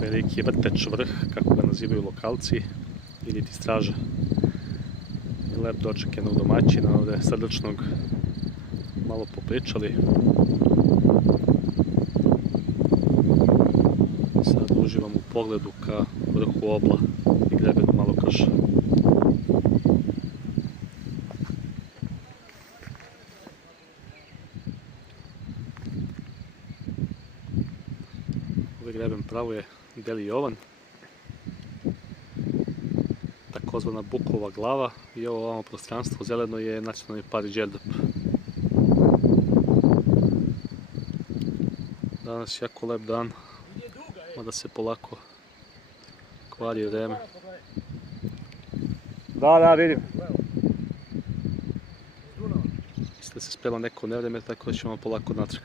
Veliki vrteč vrh, kako ga nazivaju lokalci, ili ti straža. I lep doček jednog domaćina ovdje srdačnog, malo popričali. Sad uživam u pogledu ka vrhu obla i grebenu malo krša. Ovaj greben pravo je Beli Jovan, takozvana Bukova glava, i ovo ovamo prostranstvo zeleno je nacionalni park Đerdap. Danas je jako lep dan, mada se polako kvari vreme. Da, vidim. Mislim da se spela neko nevreme, tako da ćemo polako natrag.